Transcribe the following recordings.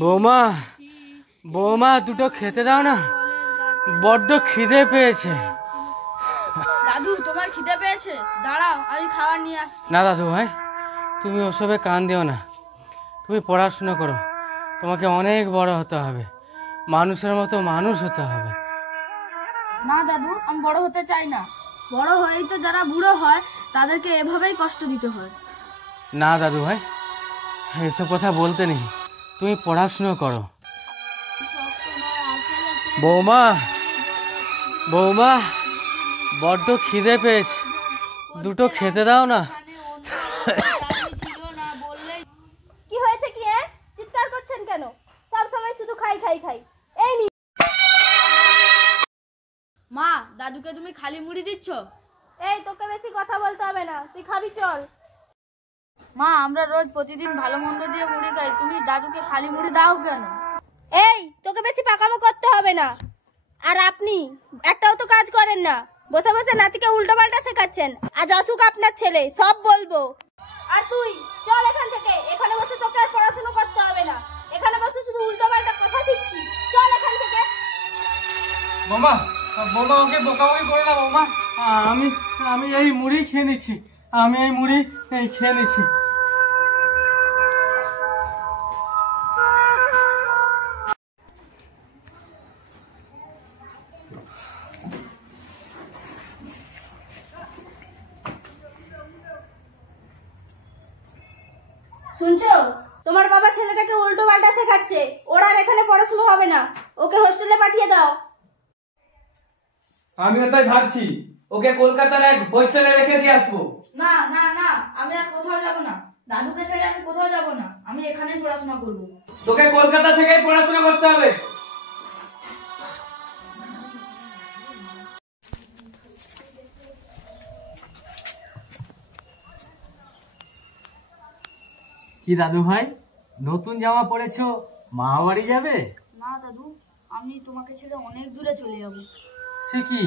বৌমা বৌমা দুটো খেতে দাও না, বড্ড খিদে পেয়েছে। দাদু তোমার খিদে পেয়েছে? দাঁড়াও আমি খাবার নিয়ে আসছি। না দাদু ভাই, তুমি ওসবে কান দিও না। তুমি পড়াশোনা করো, তোমাকে অনেক বড় হতে হবে, মানুষের মতো মানুষ হতে হবে। না দাদু, আমি বড় হতে চাই না। বড় হয়েই তো যারা বুড়ো হয় তাদেরকে এভাবেই কষ্ট দিতে হয়। না দাদু ভাই, এসব কথা বলতে নেই, তুমি পড়াশুনো করো। বৌমা বৌমা বড্ড খিদে পেয়েছে, দুটো খেতে দাও না। কি হয়েছে? কি চিৎকার করছেন কেন? সব সময় শুধু খাই খাই খাই। এই নি মা, দাদুকে তুমি খালি মুড়ি দিচ্ছ? এই তোকে বেশি কথা বলতে হবে না, তুই খাবি চল। মা, আমরা রোজ প্রতিদিন ভালো মন্দ দিয়ে মুড়ি খাই, তুমি দাদুকে খালি মুড়ি দাও কেন? এই তোকে বেশি পাকামো করতে হবে না। আর আপনি একটাও তো কাজ করেন না, বসে বসে নাতিকে উল্টো পাল্টা শেখাচ্ছেন। আজ অসুখ আপনার ছেলে, সব বলবো। আর তুই চল এখান থেকে, এখানে বসে তোকে আর পড়াশোনা করতে হবে না। এখানে বসে শুধু উল্টো পাল্টা কথা শিখছিস, চল এখান থেকে। বৌমা বৌমা ওকে বোকাবকি করো না বৌমা, আমি আমি এই মুড়ি খেয়ে নিচ্ছি, আমি এই মুড়ি খেয়ে নিচ্ছি। শুনছো, তোমার বাবা ছেলেটাকে উল্টো পাল্টা শেখাচ্ছে। ওর আর এখানে পড়াশোনা হবে না, ওকে হোস্টেলে পাঠিয়ে দাও। আমিও তাই ভাবছি, ওকে কলকাতার এক হোস্টেলে রেখে দিয়ে আসবো। না না না, আমি আর কোথাও যাব না। দাদুকে ছেড়ে আমি কোথাও যাব না, আমি এখানেই পড়াশোনা করব। তোকে কলকাতা থেকেই পড়াশোনা করতে হবে। কি দাদু ভাই, নতুন জামা পরেছো, মা বাড়ি যাবে? না দাদু, আমি তোমাকে ছেড়ে অনেক দূরে চলে যাব। সে কি,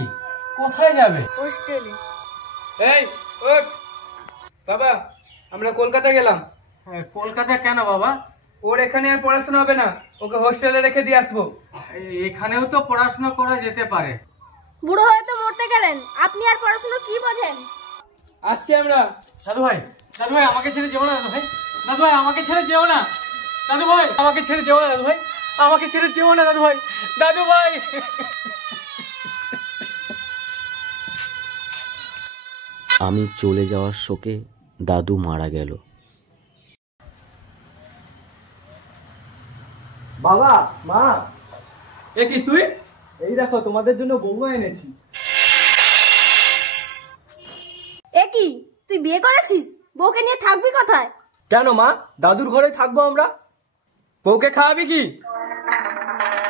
কোথায় যাবে? হোস্টেলে। এই ওঠ বাবা, আমরা কলকাতা গেলাম। কলকাতা কেন বাবা? ওর এখানে আর পড়াশোনা হবে না, ওকে হোস্টেলে রেখে দিয়ে আসবো। এখানেও তো পড়াশোনা করা যেতে পারে। বুড়ো হয়ে তো মরতে গেলেন, আপনি আর পড়াশোনা কি বোঝেন? আসছি আমরা। দাদু ভাই আমাকে ছেড়ে যেও না দাদু ভাই, দাদু ভাই আমাকে ছেড়ে যেও না, দাদু ভাই আমাকে ছেড়ে যেও না, দাদু ভাই আমাকে ছেড়ে যেও না, দাদু ভাই, দাদু ভাই। আমি চলে যাওয়ার শোকে দাদু মারা গেল। বাবা, মা, এ কি তুই? এই দেখো তোমাদের জন্য বৌমা এনেছি। এ কি, তুই বিয়ে করেছিস? বউকে নিয়ে থাকবি কোথায়? কেন মা, দাদুর ঘরে থাকবো আমরা। বউকে খাওয়াবি কি?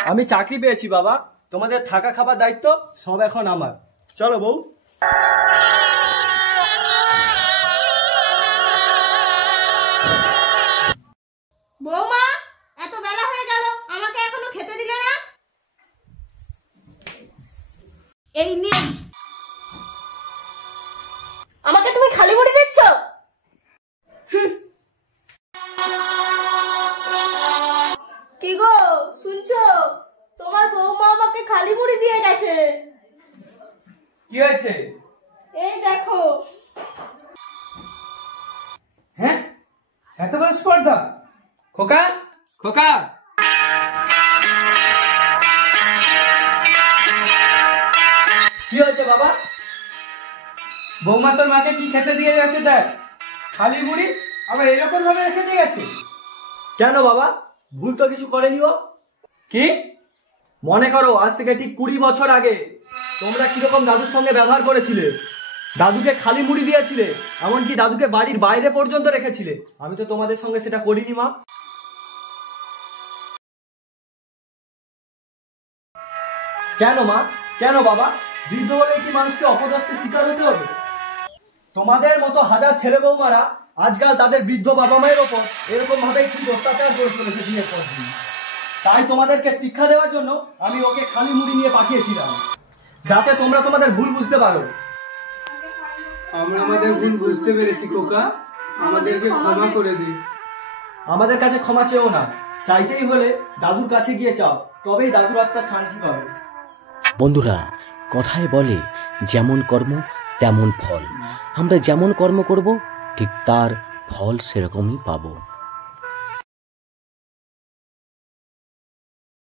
আমি চাকরি পেয়েছি বাবা, তোমাদের থাকা খাবার দায়িত্ব সব এখন আমার। চলো বউ। বৌমা, এত বেলা হয়ে গেল, আমাকে এখনো খেতে দিলে না। এই নিন, আমাকে তুমি খালি মুড়ি দিচ্ছ? কি গো, শুনছো? তোমার বৌমা আমাকে খালি মুড়ি দিয়ে গেছে। কি হয়েছে? এই দেখো। হ্যাঁ, এত বড় স্পর্ধা? খোকা খোকা, কি হয়েছে বাবা? বৌমা তোর মাকে কি খেতে দিয়ে গেছে? দেখ, খালি মুড়ি, আবার এরকম ভাবে রেখে দিয়ে গেছে। কেন বাবা, ভুল তো কিছু করেনি ও। কি? মনে করো আজ থেকে ঠিক 20 বছর আগে তোমরা কিরকম দাদুর সঙ্গে ব্যবহার করেছিলে। দাদুকে খালি মুড়ি দিয়েছিলে, এমনকি দাদুকে বাড়ির বাইরে পর্যন্ত রেখেছিলে। আমি তো তোমাদের সঙ্গে সেটা করিনি মা। কেন মা, কেন বাবা, বৃদ্ধ হলে কি মানুষকে অপদস্থের শিকার হতে হবে? তোমাদের মতো হাজার ছেলে বৌমারা আজকাল তাদের বৃদ্ধ বাবা মায়ের ওপর এরকম ভাবে ঠিক অত্যাচার করে চলেছে দিনের পর দিন। তাই তোমাদেরকে শিক্ষা দেওয়ার জন্য আমি ওকে খালি মুড়ি নিয়ে পাঠিয়েছিলাম, যাতে তোমরা তোমাদের ভুল বুঝতে পারো। আমরা আমাদের ভুল বুঝতে পেরেছি খোকা, আমাদেরকে ক্ষমা করে দিন। আমাদের কাছে ক্ষমা চেও না, চাইতেই হলে দাদুর কাছে গিয়ে চাও, তবেই দাদুর আত্মা শান্তি পাবে। বন্ধুরা, কথায় বলে যেমন কর্ম তেমন ফল। আমরা যেমন কর্ম করব ঠিক তার ফল সেরকমই পাবো।